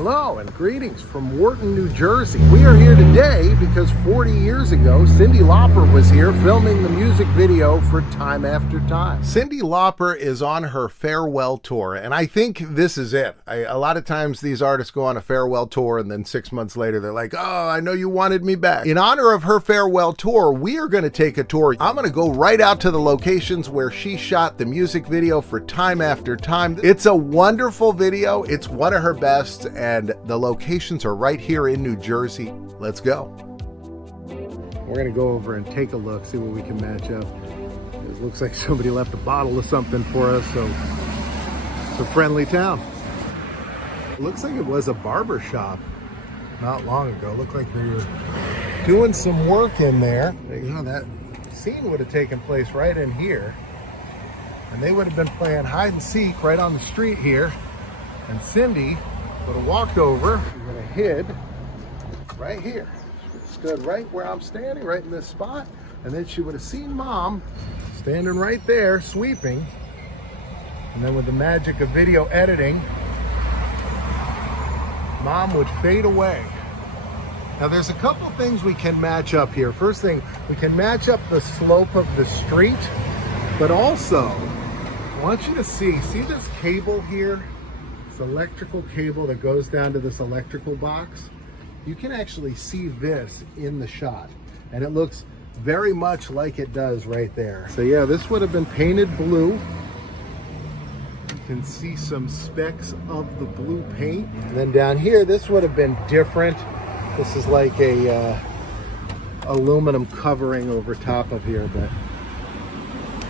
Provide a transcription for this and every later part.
Hello and greetings from Wharton, New Jersey. We are here today because 40 years ago, Cyndi Lauper was here filming the music video for Time After Time. Cyndi Lauper is on her farewell tour, and I think this is it. A lot of times these artists go on a farewell tour and then 6 months later they're like, oh, I know you wanted me back. In honor of her farewell tour, we are going to take a tour. I'm going to go right out to the locations where she shot the music video for Time After Time. It's a wonderful video. It's one of her best. And the locations are right here in New Jersey. Let's go. We're gonna go over and take a look, see what we can match up. It looks like somebody left a bottle of something for us, so it's a friendly town. It looks like it was a barber shop not long ago. Looked like they were doing some work in there. You know, that scene would have taken place right in here. And they would have been playing hide and seek right on the street here. And Cyndi would have walked over, would have hid right here. She stood right where I'm standing, right in this spot, and then she would have seen Mom standing right there, sweeping. And then with the magic of video editing, Mom would fade away. Now there's a couple things we can match up here. First thing, we can match up the slope of the street, but also, I want you to see this cable here? Electrical cable that goes down to this electrical box. You can actually see this in the shot, and it looks very much like it does right there. So yeah, this would have been painted blue. You can see some specks of the blue paint. And then down here, this would have been different. This is like a aluminum covering over top of here, but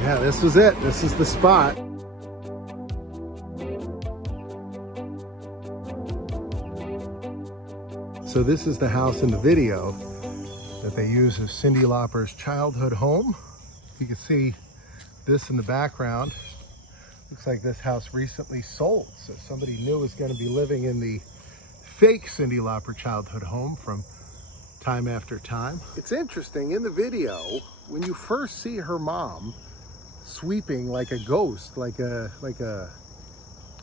yeah, this was it. This is the spot. So this is the house in the video that they use as Cyndi Lauper's childhood home. You can see this in the background. Looks like this house recently sold. So somebody new is going to be living in the fake Cyndi Lauper childhood home from Time After Time. It's interesting, in the video, when you first see her mom sweeping like a ghost, like a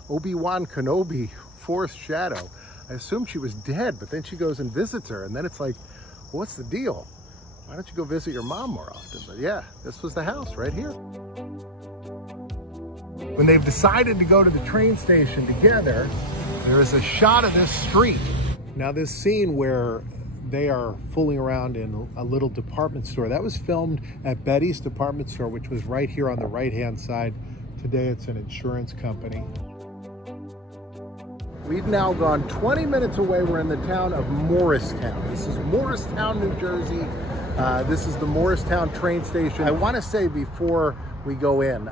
Obi-Wan Kenobi forced shadow, I assumed she was dead, but then she goes and visits her, and then it's like, what's the deal? Why don't you go visit your mom more often? But yeah, this was the house right here. When they've decided to go to the train station together, there is a shot of this street. Now this scene where they are fooling around in a little department store, that was filmed at Betty's department store, which was right here on the right-hand side. Today it's an insurance company. We've now gone 20 minutes away. We're in the town of Morristown. This is Morristown, New Jersey. This is the Morristown train station. I want to say before we go in,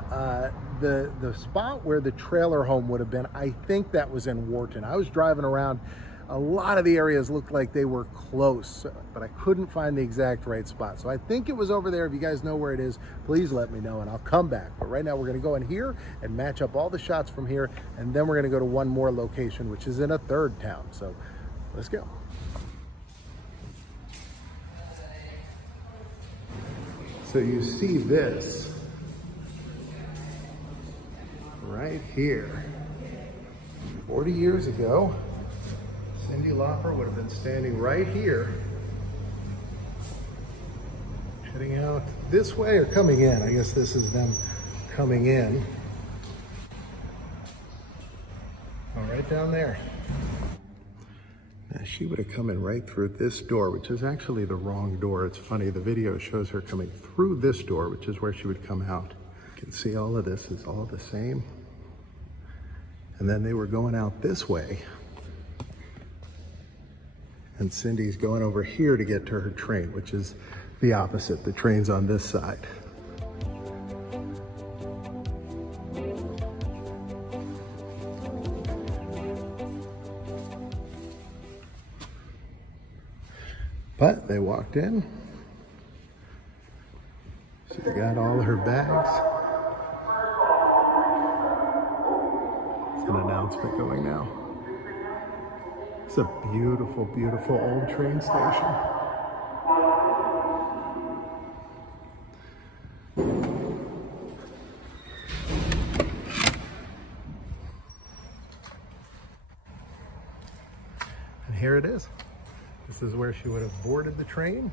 the spot where the trailer home would have been, I think that was in Wharton. I was driving around. A lot of the areas looked like they were close, but I couldn't find the exact right spot. So I think it was over there. If you guys know where it is, please let me know and I'll come back. But right now we're gonna go in here and match up all the shots from here. And then we're gonna go to one more location, which is in a third town. So let's go. So you see this right here. 40 years ago, Cyndi Lauper would have been standing right here, heading out this way or coming in. I guess this is them coming in. Oh, right down there. Now she would have come in right through this door, which is actually the wrong door. It's funny, the video shows her coming through this door, which is where she would come out. You can see all of this is all the same. And then they were going out this way. And Cyndi's going over here to get to her train, which is the opposite. The train's on this side. But they walked in. She got all her bags. There's an announcement going now. It's a beautiful, beautiful old train station. here it is. This is where she would have boarded the train.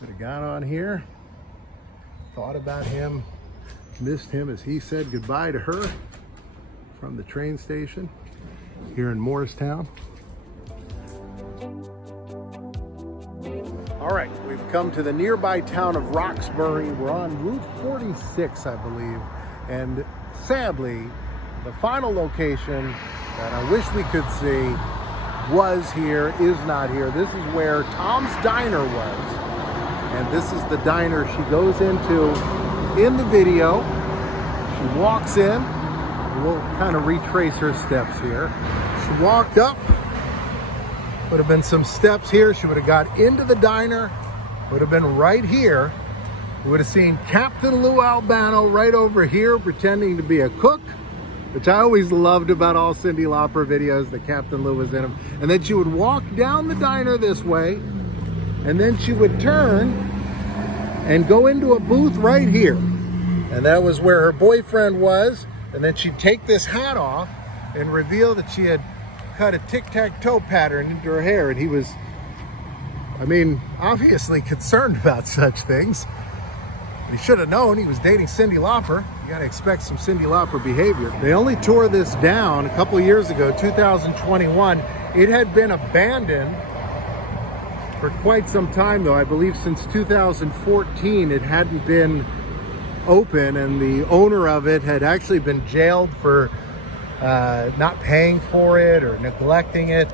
Would have got on here, thought about him, missed him as he said goodbye to her from the train station here in Morristown. All right, we've come to the nearby town of Roxbury. We're on Route 46, I believe, and sadly, the final location that I wish we could see was here, is not here. This is where Tom's Diner was, and this is the diner she goes into in the video. She walks in. We'll kind of retrace her steps here. She walked up. Would have been some steps here. She would have got into the diner. Would have been right here. We would have seen Captain Lou Albano right over here pretending to be a cook, which I always loved about all Cyndi Lauper videos, that Captain Lou was in them. And then she would walk down the diner this way, and then she would turn and go into a booth right here. And that was where her boyfriend was. And then she'd take this hat off and reveal that she had cut a tic-tac-toe pattern into her hair, and he was, I mean, obviously concerned about such things. He should have known he was dating Cyndi Lauper. You gotta expect some Cyndi Lauper behavior. They only tore this down a couple years ago, 2021. It had been abandoned for quite some time though. I believe since 2014 it hadn't been open, and the owner of it had actually been jailed for not paying for it or neglecting it,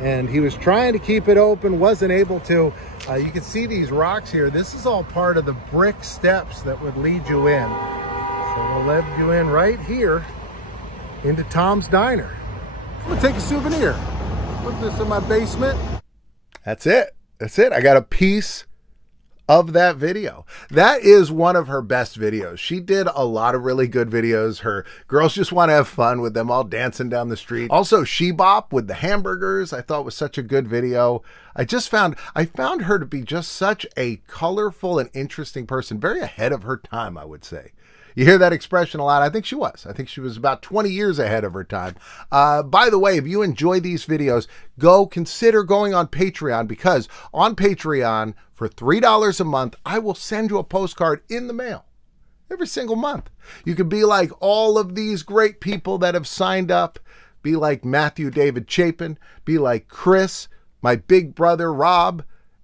and he was trying to keep it open, wasn't able to. You can see these rocks here. This is all part of the brick steps that would lead you in. So we'll let you in right here into Tom's Diner. I'm gonna take a souvenir. Put this in my basement. That's it. That's it. I got a piece of that video. That is one of her best videos. She did a lot of really good videos. Her girls just want to have fun with them all dancing down the street. Also, She Bop with the hamburgers, I thought was such a good video. I found her to be just such a colorful and interesting person, very ahead of her time, I would say. You hear that expression a lot. I think she was. I think she was about 20 years ahead of her time. By the way, if you enjoy these videos, consider going on Patreon, because on Patreon, for $3 a month, I will send you a postcard in the mail every single month. You could be like all of these great people that have signed up. Be like Matthew David Chapin. Be like Chris, my big brother Rob,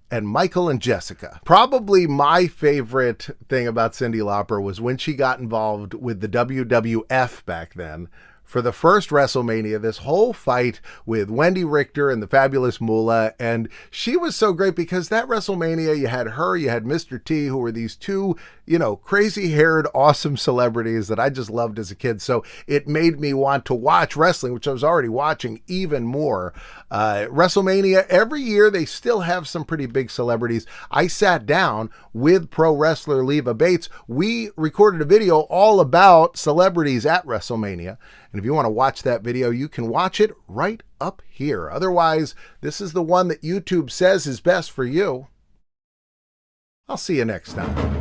and Michael and Jessica. Probably my favorite thing about Cyndi Lauper was when she got involved with the WWF back then. For the first WrestleMania, this whole fight with Wendy Richter and the Fabulous Moolah. And she was so great because that WrestleMania, you had her, you had Mr. T, who were these two, crazy-haired, awesome celebrities that I just loved as a kid. So it made me want to watch wrestling, which I was already watching, even more. WrestleMania, every year, they still have some pretty big celebrities. I sat down with pro wrestler Leva Bates. We recorded a video all about celebrities at WrestleMania. And if you want to watch that video, you can watch it right up here. Otherwise, this is the one that YouTube says is best for you. I'll see you next time.